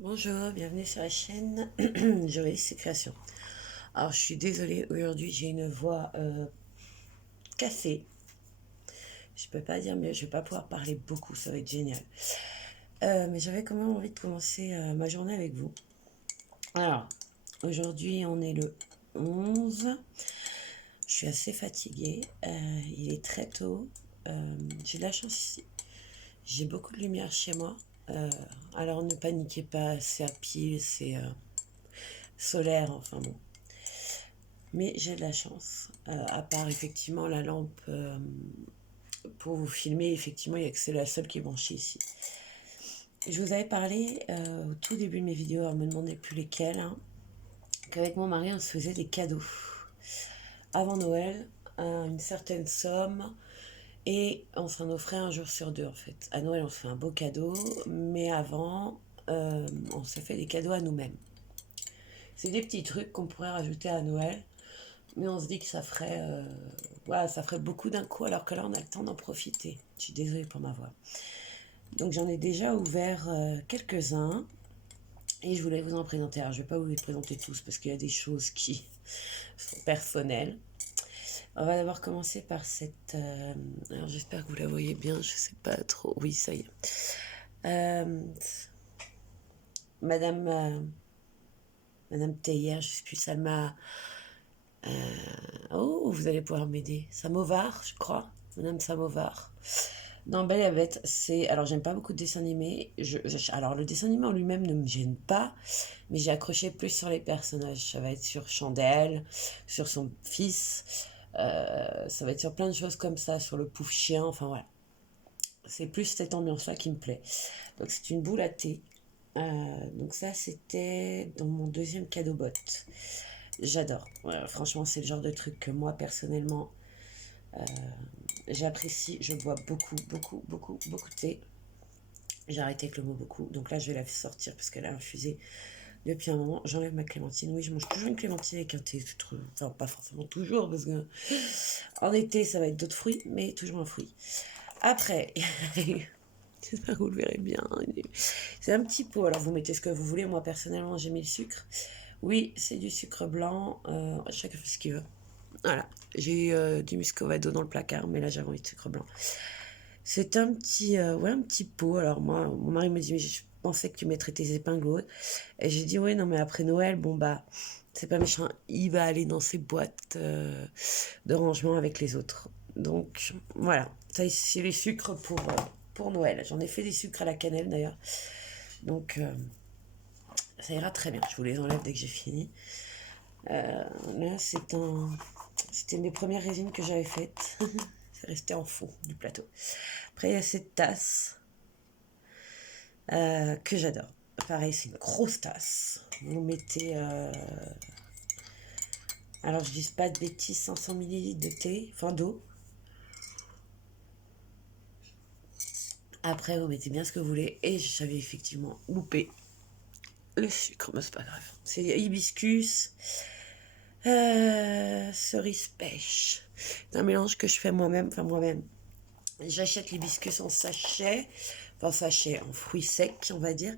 Bonjour, bienvenue sur la chaîne Joris et Création. Alors je suis désolée, aujourd'hui j'ai une voix cassée. Je peux pas dire mieux, je vais pas pouvoir parler beaucoup, ça va être génial. Mais j'avais quand même envie de commencer ma journée avec vous. Alors, aujourd'hui on est le 11. Je suis assez fatiguée, il est très tôt. J'ai de la chance ici. J'ai beaucoup de lumière chez moi. Euh, alors ne paniquez pas, c'est à pile, c'est solaire, enfin bon. Mais j'ai de la chance. À part effectivement la lampe pour vous filmer, effectivement, il y a que c'est la seule qui est branchée ici. Je vous avais parlé au tout début de mes vidéos, alors ne me demandez plus lesquelles, hein, qu'avec mon mari on se faisait des cadeaux. Avant Noël, une certaine somme, et on s'en offrait un jour sur deux en fait. À Noël on se fait un beau cadeau, mais avant on se fait des cadeaux à nous-mêmes. C'est des petits trucs qu'on pourrait rajouter à Noël, mais on se dit que voilà, ça ferait beaucoup d'un coup, alors que là, on a le temps d'en profiter. Je suis désolée pour ma voix. Donc, j'en ai déjà ouvert quelques-uns et je voulais vous en présenter. Alors, je ne vais pas vous les présenter tous parce qu'il y a des choses qui sont personnelles. On va d'abord commencer par cette. Alors, j'espère que vous la voyez bien, je ne sais pas trop. Oui, ça y est. Madame, Madame Théière, je ne sais plus, Salma. Oh, vous allez pouvoir m'aider. Samovar, je crois. Madame Samovar. Dans Belle et la Bête, c'est. Alors, j'aime pas beaucoup de dessins animés. Alors, le dessin animé en lui-même ne me gêne pas, mais j'ai accroché plus sur les personnages. Ça va être sur Chandelle, sur son fils, ça va être sur plein de choses comme ça, sur le pouf chien, enfin voilà. C'est plus cette ambiance-là qui me plaît. Donc, c'est une boule à thé. Donc, ça, c'était dans mon deuxième cadeau bot. J'adore. Franchement, c'est le genre de truc que moi, personnellement, j'apprécie. Je bois beaucoup, beaucoup, beaucoup, beaucoup de thé. J'ai arrêté avec le mot beaucoup. Donc là, je vais la sortir parce qu'elle a infusé depuis un moment. J'enlève ma clémentine. Oui, je mange toujours une clémentine avec un thé. Enfin, pas forcément toujours parce que en été, ça va être d'autres fruits, mais toujours un fruit. Après, j'espère que vous le verrez bien. C'est un petit pot. Alors, vous mettez ce que vous voulez. Moi, personnellement, j'ai mis le sucre. Oui, c'est du sucre blanc. Chacun fait ce qu'il veut. Voilà. J'ai eu du muscovado dans le placard, mais là, j'avais envie de sucre blanc. C'est un petit pot. Alors moi, mon mari me dit, mais je pensais que tu mettrais tes épingles hautes. Et j'ai dit, ouais, non, mais après Noël, bon, bah, c'est pas méchant. Il va aller dans ses boîtes de rangement avec les autres. Donc, voilà. Ça, c'est les sucres pour Noël. J'en ai fait des sucres à la cannelle, d'ailleurs. Donc, ça ira très bien. Je vous les enlève dès que j'ai fini. Là, c'était mes premières résines que j'avais faites. C'est resté en fond du plateau. Après, il y a cette tasse que j'adore. Pareil, c'est une grosse tasse. Vous mettez, alors je dis pas de bêtises, 500 millilitres de thé, enfin d'eau. Après, vous mettez bien ce que vous voulez. Et j'avais effectivement loupé le sucre, mais c'est pas grave. C'est hibiscus, cerise pêche. C'est un mélange que je fais moi-même, enfin moi-même. J'achète l'hibiscus en sachet, en fruits secs, on va dire.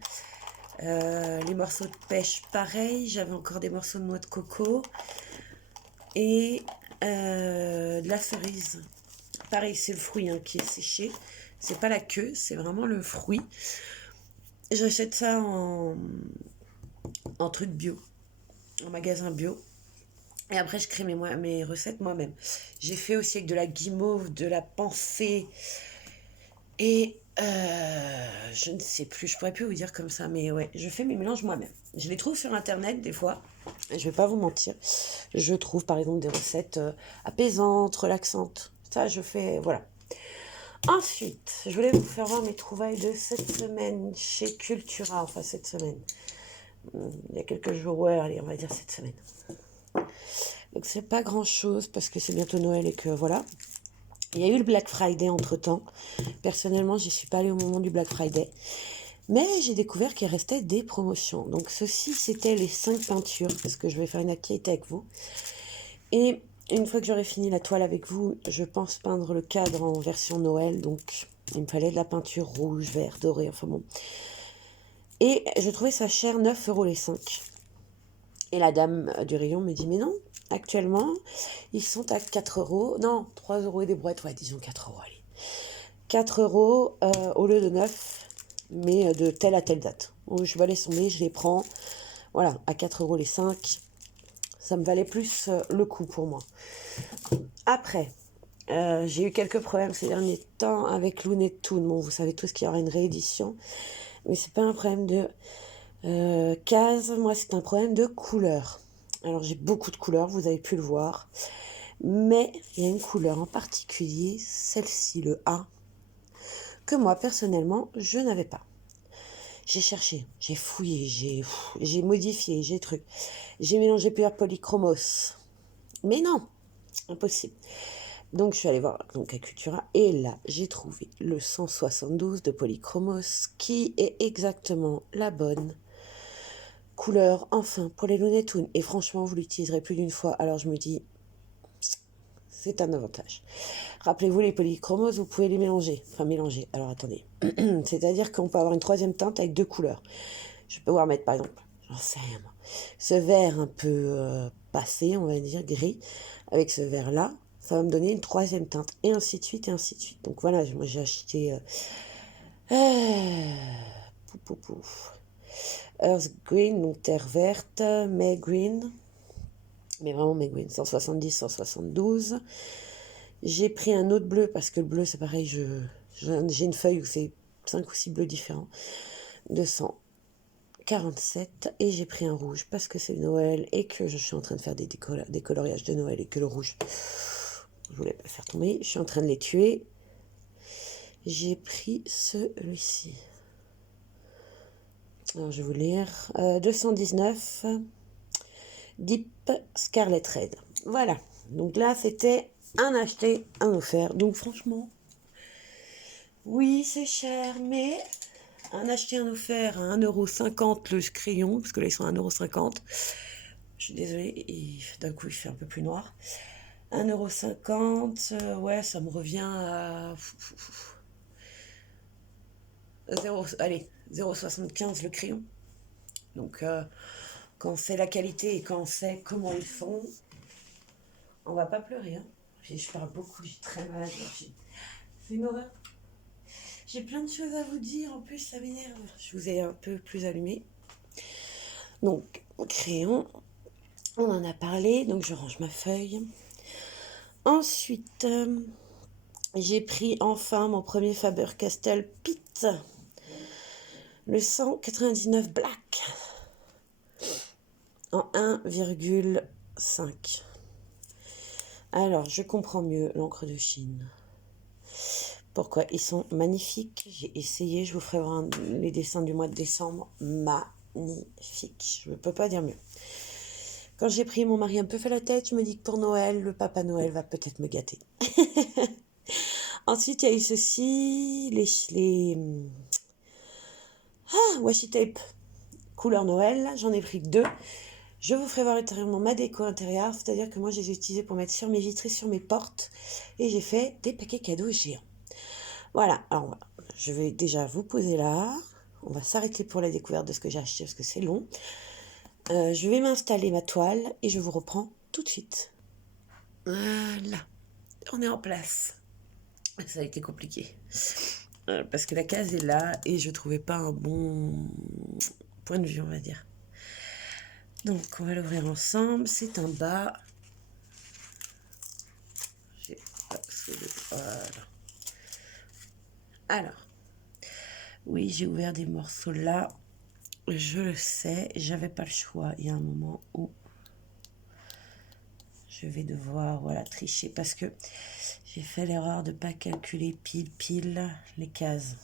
Les morceaux de pêche, pareil. J'avais encore des morceaux de noix de coco. Et de la cerise. Pareil, c'est le fruit qui est séché. C'est pas la queue, c'est vraiment le fruit. J'achète ça en truc bio, en magasin bio. Et après, je crée mes recettes moi-même. J'ai fait aussi avec de la guimauve, de la pensée. Et je ne sais plus, je pourrais plus vous dire comme ça, mais ouais, je fais mes mélanges moi-même. Je les trouve sur internet des fois, et je vais pas vous mentir. Je trouve par exemple des recettes apaisantes, relaxantes. Ça, je fais, voilà. Ensuite, je voulais vous faire voir mes trouvailles de cette semaine chez Cultura, enfin cette semaine. Il y a quelques jours, ouais, allez, on va dire cette semaine. Donc c'est pas grand chose parce que c'est bientôt Noël et que voilà. Il y a eu le Black Friday entre-temps. Personnellement, j'y suis pas allée au moment du Black Friday. Mais j'ai découvert qu'il restait des promotions. Donc ceci, c'était les 5 peintures, parce que je vais faire une activité avec vous. Et une fois que j'aurai fini la toile avec vous, je pense peindre le cadre en version Noël. Donc il me fallait de la peinture rouge, vert, doré, enfin bon. Et je trouvais ça cher, 9 € les 5. Et la dame du rayon me dit, mais non, actuellement, ils sont à 4 €. Non, 3 € et des brouettes. Ouais, disons 4 €, allez. 4 € au lieu de 9, mais de telle à telle date. Donc, je vais laisser tomber, je les prends. Voilà, à 4 € les 5. Ça me valait plus le coup pour moi. Après, j'ai eu quelques problèmes ces derniers temps avec Looney Tunes. Bon, vous savez tous qu'il y aura une réédition. Mais c'est pas un problème de case, moi c'est un problème de couleur. Alors j'ai beaucoup de couleurs, vous avez pu le voir. Mais il y a une couleur en particulier, celle-ci, le A, que moi personnellement je n'avais pas. J'ai cherché, j'ai fouillé, j'ai modifié, j'ai truc. J'ai mélangé plusieurs polychromos. Mais non, impossible. Donc je suis allée voir donc, à Cultura et là j'ai trouvé le 172 de polychromos qui est exactement la bonne couleur enfin pour les Looney Tunes. Et franchement vous l'utiliserez plus d'une fois. Alors je me dis c'est un avantage. Rappelez-vous les polychromos vous pouvez les mélanger. Enfin mélanger. Alors attendez. C'est-à-dire qu'on peut avoir une troisième teinte avec deux couleurs. Je peux pouvoir mettre par exemple, j'en sais rien moi, ce vert un peu passé on va dire gris avec ce vert là. Ça va me donner une troisième teinte, et ainsi de suite, et ainsi de suite. Donc voilà, moi j'ai acheté Earth Green, donc terre verte, May Green, mais vraiment May Green, 170, 172. J'ai pris un autre bleu, parce que le bleu c'est pareil, j'ai une feuille où c'est 5 ou 6 bleus différents, 247, et j'ai pris un rouge, parce que c'est Noël, et que je suis en train de faire des coloriages de Noël, et que le rouge... Je voulais pas faire tomber. Je suis en train de les tuer. J'ai pris celui-ci. Alors, je vais vous lire. 219. Deep Scarlet Red. Voilà. Donc là, c'était un acheté, un offert. Donc franchement, oui, c'est cher, mais un acheté, un offert à 1,50 € le crayon, parce que là, ils sont à 1,50 €. Je suis désolée, d'un coup, il fait un peu plus noir. 1,50 €, ouais, ça me revient à... 0,75 le crayon. Donc, quand on sait la qualité et quand on sait comment ils font, on va pas pleurer. Hein. Je parle beaucoup, j'ai très mal. C'est une horreur. J'ai plein de choses à vous dire, en plus ça m'énerve. Je vous ai un peu plus allumé. Donc, crayon, on en a parlé, donc je range ma feuille. Ensuite, j'ai pris enfin mon premier Faber-Castell Pitt, le 199 Black, en 1,5. Alors, je comprends mieux l'encre de Chine. Pourquoi? Ils sont magnifiques. J'ai essayé, je vous ferai voir les dessins du mois de décembre. Magnifiques. Je ne peux pas dire mieux. Quand j'ai pris, mon mari un peu fait la tête. Je me dis que pour Noël, le Papa Noël va peut-être me gâter. Ensuite, il y a eu ceci, les washi tape couleur Noël. J'en ai pris 2. Je vous ferai voir ultérieurement ma déco intérieure, c'est-à-dire que moi, je les ai utilisés pour mettre sur mes vitres et sur mes portes. Et j'ai fait des paquets cadeaux géants. Voilà, alors je vais déjà vous poser là. On va s'arrêter pour la découverte de ce que j'ai acheté parce que c'est long. Je vais m'installer ma toile et je vous reprends tout de suite. Voilà, on est en place. Ça a été compliqué. Parce que la case est là et je trouvais pas un bon point de vue, on va dire. Donc, on va l'ouvrir ensemble. C'est un bas. Voilà. Alors, oui, j'ai ouvert des morceaux là. Je le sais, j'avais pas le choix. Il y a un moment où je vais devoir tricher parce que j'ai fait l'erreur de ne pas calculer pile les cases.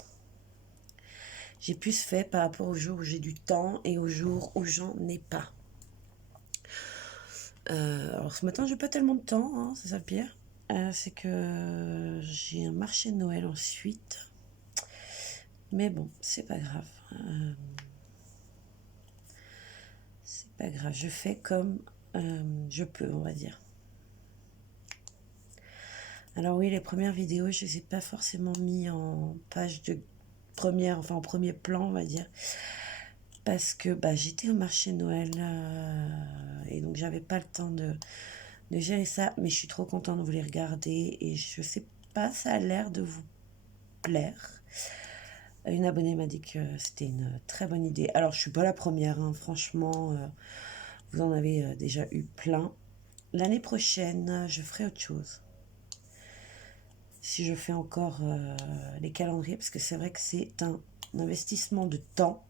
J'ai plus fait par rapport au jour où j'ai du temps et au jour où j'en ai pas. Alors ce matin, j'ai pas tellement de temps, hein, c'est ça le pire. C'est que j'ai un marché de Noël ensuite. Mais bon, c'est pas grave. C'est pas grave, je fais comme je peux, on va dire. Alors oui, les premières vidéos, je les ai pas forcément mis en page de première, enfin en premier plan, on va dire. parce que j'étais au marché de Noël et donc j'avais pas le temps de gérer ça, mais je suis trop contente de vous les regarder et je sais pas, ça a l'air de vous plaire. Une abonnée m'a dit que c'était une très bonne idée. Alors je suis pas la première, hein, franchement, vous en avez déjà eu plein. L'année prochaine, je ferai autre chose. Si je fais encore les calendriers, parce que c'est vrai que c'est un investissement de temps.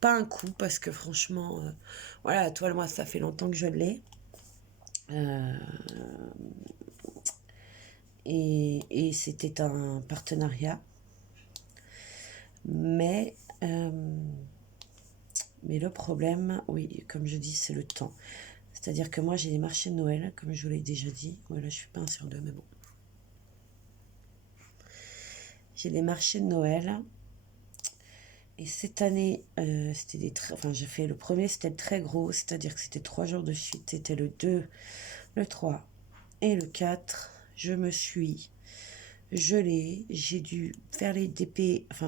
Pas un coup, parce que franchement, voilà, la toile, moi, ça fait longtemps que je l'ai. Et c'était un partenariat. Mais le problème, oui, comme je dis, c'est le temps. C'est-à-dire que moi, j'ai les marchés de Noël, comme je vous l'ai déjà dit. Voilà, je suis pas un sur deux, mais bon. J'ai les marchés de Noël. Et cette année, c'était j'ai fait le premier, c'était très gros, c'est-à-dire que c'était 3 jours de suite. C'était le 2, le 3 et le 4. Je me suis gelée. J'ai dû faire les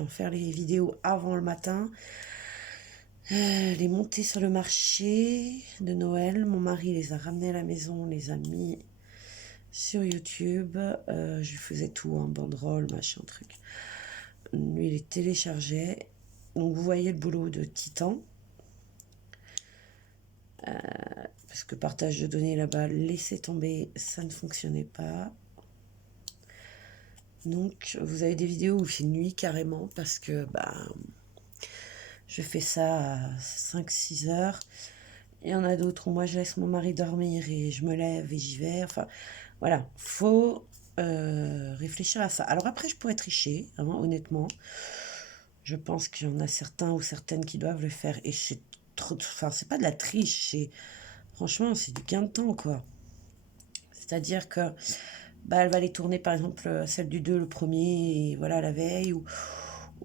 faire les vidéos avant le matin. Les monter sur le marché de Noël. Mon mari les a ramenés à la maison, les a mis sur YouTube. Je lui faisais tout, banderole, machin, truc. Lui, il les téléchargeait. Donc vous voyez le boulot de titan. Parce que partage de données là-bas, laissez tomber, ça ne fonctionnait pas. Donc vous avez des vidéos où il fait nuit carrément parce que je fais ça à 5-6 heures. Il y en a d'autres où moi je laisse mon mari dormir et je me lève et j'y vais. Enfin voilà, faut réfléchir à ça. Alors après je pourrais tricher, hein, honnêtement. Je pense qu'il y en a certains ou certaines qui doivent le faire et c'est c'est pas de la triche, franchement c'est du gain de temps quoi. C'est-à-dire que elle va les tourner par exemple celle du 2 le premier et voilà la veille ou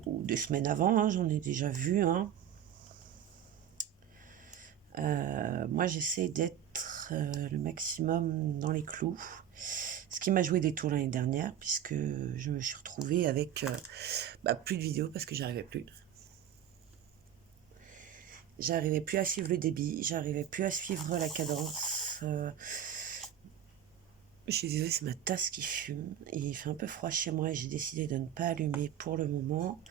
2 semaines avant, hein, j'en ai déjà vu. Hein. Moi j'essaie d'être le maximum dans les clous. Ce qui m'a joué des tours l'année dernière puisque je me suis retrouvée avec plus de vidéos parce que j'arrivais plus. J'arrivais plus à suivre le débit, j'arrivais plus à suivre la cadence. Je suis désolée, c'est ma tasse qui fume et il fait un peu froid chez moi et j'ai décidé de ne pas allumer pour le moment.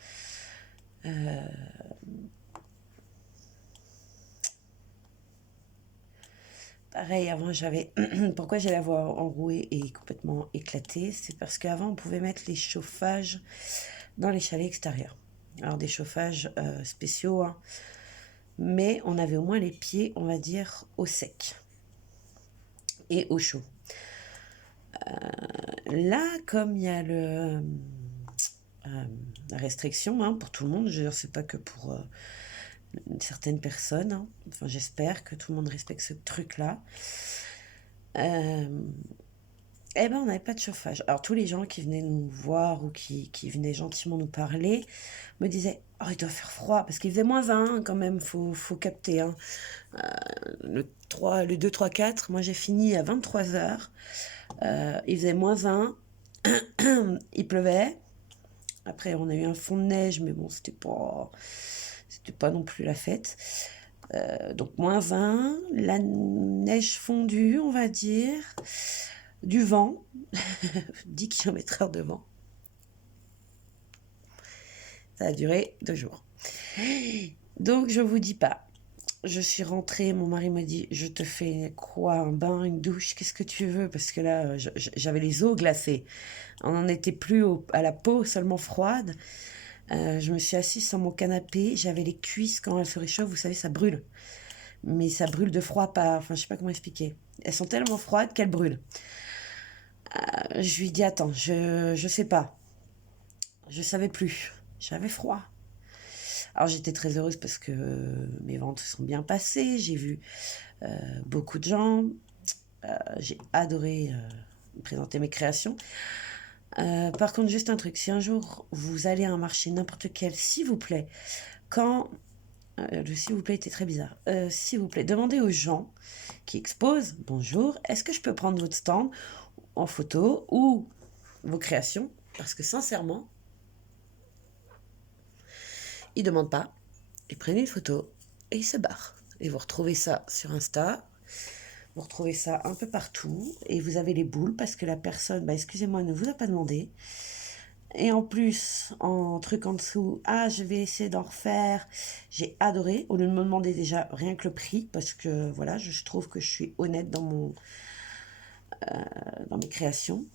Pareil, avant j'avais... Pourquoi j'ai la voix enrouée et complètement éclatée? C'est parce qu'avant on pouvait mettre les chauffages dans les chalets extérieurs. Alors des chauffages spéciaux, hein. Mais on avait au moins les pieds, on va dire, au sec et au chaud. Là, comme il y a la restriction pour tout le monde, je veux dire, c'est pas que pour certaines personnes, hein. Enfin, j'espère que tout le monde respecte ce truc-là. On n'avait pas de chauffage. Alors, tous les gens qui venaient nous voir ou qui venaient gentiment nous parler me disaient « Oh, il doit faire froid » parce qu'il faisait -1 quand même, faut capter. Hein. Le 2, 3, 4, moi j'ai fini à 23h. Il faisait -1. Il pleuvait. Après, on a eu un fond de neige, mais bon, c'était pas non plus la fête. Donc -1, la neige fondue, on va dire, du vent, 10 km/h de vent. Ça a duré 2 jours. Donc je vous dis pas. Je suis rentrée, mon mari m'a dit, je te fais quoi, un bain, une douche, qu'est-ce que tu veux? Parce que là, j'avais les os glacés. On n'en était plus à la peau, seulement froide. Je me suis assise sur mon canapé, j'avais les cuisses, quand elles se réchauffent, vous savez, ça brûle. Mais ça brûle de froid, je sais pas comment expliquer. Elles sont tellement froides qu'elles brûlent. Je lui dis, attends, je sais pas. Je savais plus. J'avais froid. Alors j'étais très heureuse parce que mes ventes se sont bien passées. J'ai vu beaucoup de gens. J'ai adoré présenter mes créations. Par contre, juste un truc. Si un jour vous allez à un marché, n'importe quel, s'il vous plaît, quand... le s'il vous plaît était très bizarre. S'il vous plaît, demandez aux gens qui exposent, bonjour, est-ce que je peux prendre votre stand en photo ou vos créations? Parce que sincèrement, ils ne demandent pas. Ils prennent une photo et ils se barrent. Et vous retrouvez ça sur Insta, vous retrouvez ça un peu partout, et vous avez les boules parce que la personne, excusez-moi, ne vous a pas demandé. Et en plus, en truc en dessous, ah, je vais essayer d'en refaire. J'ai adoré, au lieu de me demander déjà rien que le prix, parce que voilà, je trouve que je suis honnête dans mes créations.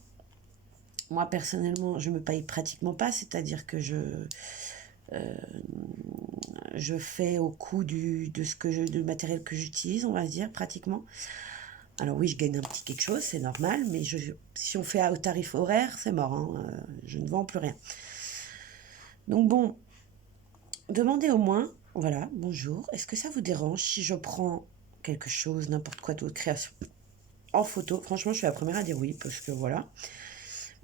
Moi, personnellement, je me paye pratiquement pas, c'est-à-dire que je fais au coût du matériel que j'utilise, on va dire, pratiquement. Alors oui, je gagne un petit quelque chose, c'est normal, mais si on fait au tarif horaire, c'est mort, hein, je ne vends plus rien. Donc bon, demandez au moins, voilà, bonjour, est-ce que ça vous dérange si je prends quelque chose, n'importe quoi de votre création, en photo? Franchement, je suis la première à dire oui, parce que voilà.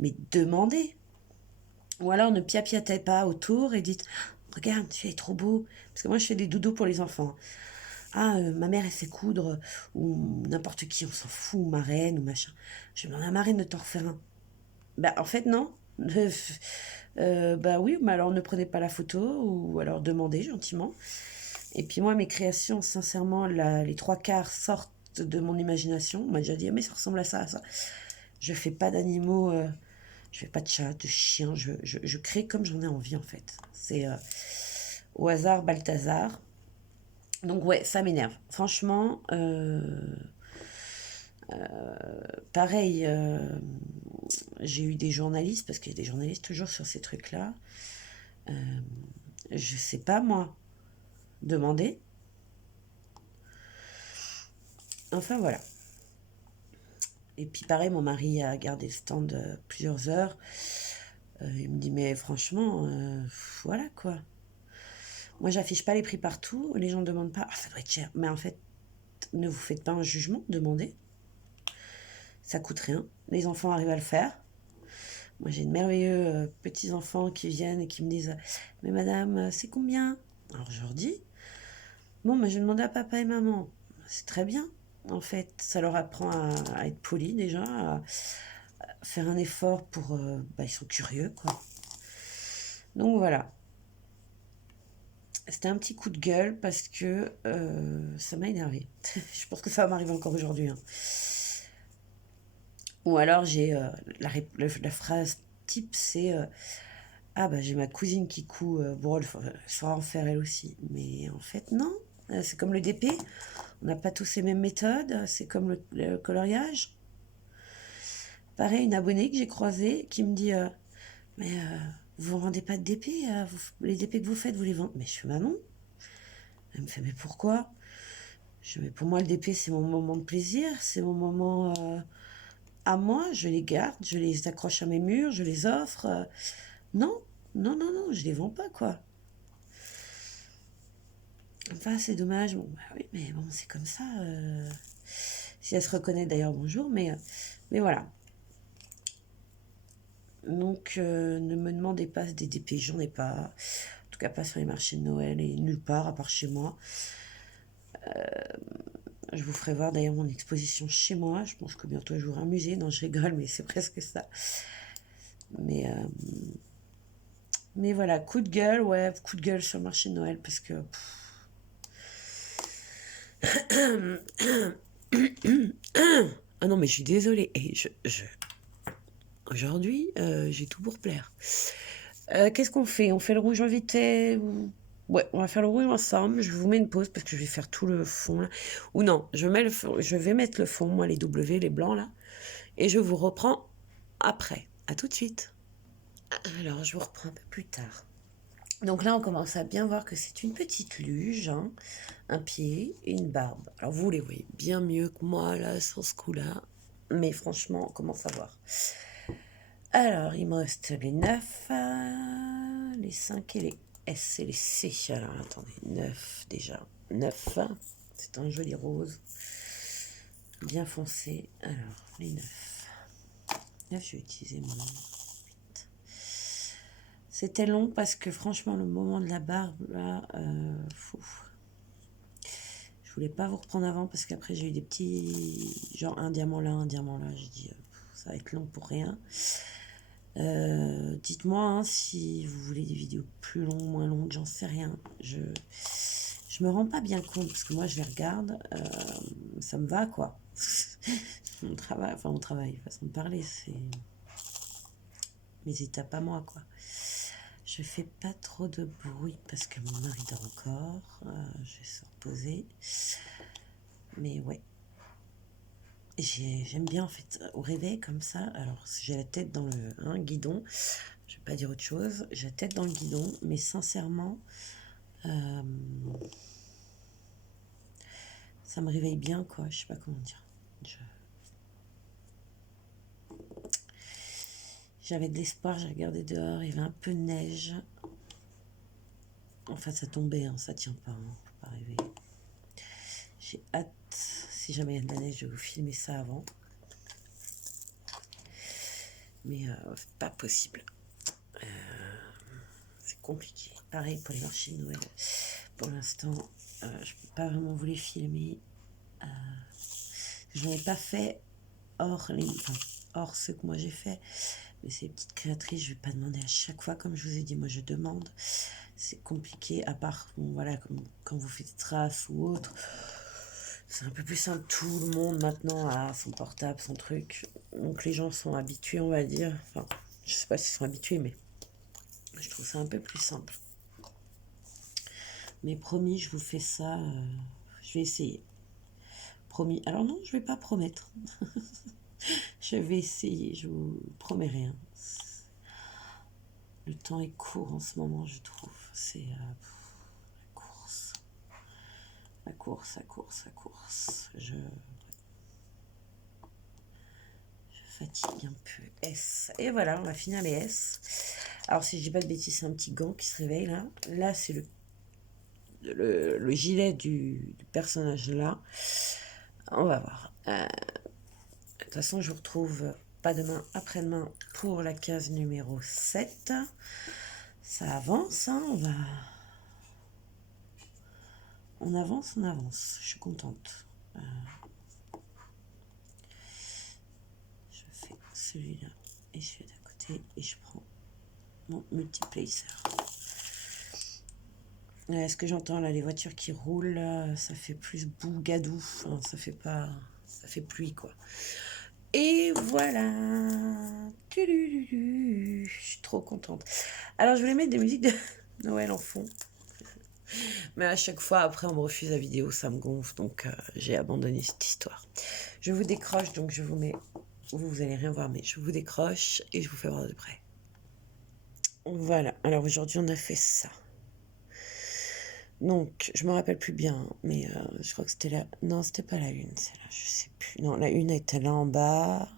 Mais demandez. Ou alors ne piapiatez pas autour et dites, regarde, tu es trop beau. Parce que moi, je fais des doudous pour les enfants. Ah, ma mère, elle sait coudre, ou n'importe qui, on s'en fout, ou ma reine, ou machin. Je demande à ma reine de t'en refaire un. En fait, non. Oui, mais alors ne prenez pas la photo, ou alors demandez gentiment. Et puis moi, mes créations, sincèrement, les trois quarts sortent de mon imagination. On m'a déjà dit, ah, mais ça ressemble à ça, à ça. Je fais pas d'animaux, je fais pas de chat, de chien. Je crée comme j'en ai envie, en fait. C'est au hasard, Balthazar. Donc ouais, ça m'énerve. Franchement, pareil, j'ai eu des journalistes, parce qu'il y a des journalistes toujours sur ces trucs-là. Je sais pas, moi. Demander. Enfin, voilà. Et puis pareil, mon mari a gardé le stand plusieurs heures. Il me dit, mais franchement, voilà quoi. Moi, j'affiche pas les prix partout. Les gens ne demandent pas, ah, ça doit être cher. Mais en fait, ne vous faites pas un jugement, demandez. Ça coûte rien. Les enfants arrivent à le faire. Moi, j'ai de merveilleux petits-enfants qui viennent et qui me disent, mais madame, c'est combien? Alors, je leur dis, bon, je vais demander à papa et maman. C'est très bien. En fait, ça leur apprend à être poli déjà, à faire un effort pour... ils sont curieux, quoi. Donc voilà. C'était un petit coup de gueule parce que ça m'a énervé. Je pense que ça va m'arriver encore aujourd'hui, hein. Ou alors j'ai la phrase type, c'est ah j'ai ma cousine qui coud, bon elle saura en faire elle aussi. Mais en fait non, c'est comme le DP, on n'a pas tous les mêmes méthodes, c'est comme le coloriage. Pareil, une abonnée que j'ai croisée qui me dit mais vous ne vendez pas de DP, les DP que vous faites, vous les vendez? Mais je fais bah non. Elle me fait mais pourquoi? Mais pour moi le DP c'est mon moment de plaisir, c'est mon moment à moi, je les garde, je les accroche à mes murs, je les offre. Non, non, non, non, je les vends pas, quoi. Enfin, c'est dommage. Bon, oui, mais bon, c'est comme ça. Si elle se reconnaît d'ailleurs, bonjour, mais voilà. Donc, ne me demandez pas des DP, j'en ai pas. En tout cas, pas sur les marchés de Noël et nulle part, à part chez moi. Je vous ferai voir d'ailleurs mon exposition chez moi. Je pense que bientôt j'aurai un musée. Non, je rigole, mais c'est presque ça. Mais, euh, mais voilà, coup de gueule, ouais, coup de gueule sur le marché de Noël parce que... Ah non, mais je suis désolée. Et aujourd'hui, j'ai tout pour plaire. Qu'est-ce qu'on fait? On fait le rouge invité ou... Ouais, on va faire le rouge ensemble. Je vous mets une pause parce que je vais faire tout le fond là. Ou non, je vais mettre le fond, moi, les W, les blancs là. Et je vous reprends après. À tout de suite. Alors, je vous reprends un peu plus tard. Donc là, on commence à bien voir que c'est une petite luge, hein, un pied et une barbe. Alors vous les voyez bien mieux que moi là, sur ce coup-là. Mais franchement, on commence à voir. Alors, il me reste les 9, les 5 et les S et les C. Alors, attendez, 9 déjà. 9, c'est un joli rose. Bien foncé. Alors, les 9. 9, je vais utiliser mon 8. C'était long parce que franchement, le moment de la barbe, là, je voulais pas vous reprendre avant parce qu'après, j'ai eu des petits... Genre un diamant là, un diamant là. J'ai dit, ça va être long pour rien. Dites-moi hein, si vous voulez des vidéos plus longues, moins longues, j'en sais rien. Je me rends pas bien compte parce que moi je les regarde, ça me va quoi. Mon travail, façon de parler, c'est mes étapes à moi quoi. Je fais pas trop de bruit parce que mon mari dort encore, je vais se reposer. Mais ouais, j'aime bien en fait au réveil comme ça. Alors j'ai la tête dans le guidon, je vais pas dire autre chose, j'ai la tête dans le guidon, mais sincèrement, ça me réveille bien quoi, je sais pas comment dire. J'avais de l'espoir, j'ai regardé dehors, il y avait un peu de neige. Enfin ça tombait, hein, ça tient pas, hein, faut pas rêver. J'ai hâte, si jamais il y a de la neige, de vous filmer ça avant. Mais c'est pas possible. C'est compliqué. Pareil pour les marchés de Noël. Pour l'instant, je peux pas vraiment vous les filmer. Je n'en ai pas fait hors ce que moi j'ai fait. Mais ces petites créatrices, je vais pas demander à chaque fois, comme je vous ai dit, moi je demande. C'est compliqué, à part bon, voilà, comme quand vous faites traces ou autre. C'est un peu plus simple. Tout le monde maintenant a son portable, son truc. Donc les gens sont habitués, on va dire. Enfin, je sais pas s'ils sont habitués, mais je trouve ça un peu plus simple. Mais promis, je vous fais ça. Je vais essayer. Promis. Alors non, je vais pas promettre. Je vais essayer, je vous promets rien. Le temps est court en ce moment, je trouve. C'est la course. La course, la course, la course. Je fatigue un peu. S. Et voilà, on va finir les S. Alors, si je dis pas de bêtises, c'est un petit gant qui se réveille là. Là, c'est le gilet du personnage là. On va voir. De toute façon, je vous retrouve pas demain, après-demain pour la case numéro 7. Ça avance, hein, on avance, on avance. Je suis contente. Je fais celui-là et celui d'à côté et je prends mon multiplacer. Est-ce que j'entends là les voitures qui roulent, ça fait plus bougadou, enfin, ça fait pluie quoi. Et voilà. Je suis trop contente. Alors je voulais mettre des musiques de Noël en fond. Mais à chaque fois, après, on me refuse la vidéo, ça me gonfle, donc j'ai abandonné cette histoire. Je vous décroche, donc je vous mets... Vous allez rien voir, mais je vous décroche et je vous fais voir de près. Voilà, alors aujourd'hui, on a fait ça. Donc, je me rappelle plus bien, mais je crois que c'était là... Non, c'était pas la une, celle-là, je sais plus. Non, la une était là en bas.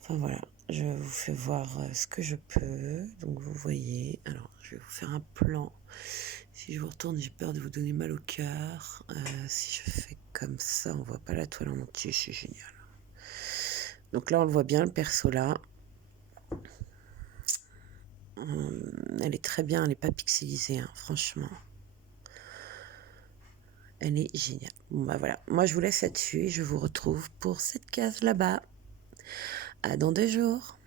Enfin, voilà, je vous fais voir ce que je peux. Donc, vous voyez... Alors, je vais vous faire un plan. Si je vous retourne, j'ai peur de vous donner mal au cœur. Si je fais comme ça, on voit pas la toile en entier, c'est génial. Donc là, on le voit bien, le perso là. Elle est très bien, elle n'est pas pixelisée, hein, franchement. Elle est géniale. Bon bah voilà, moi je vous laisse là-dessus et je vous retrouve pour cette case là-bas. À dans 2 jours.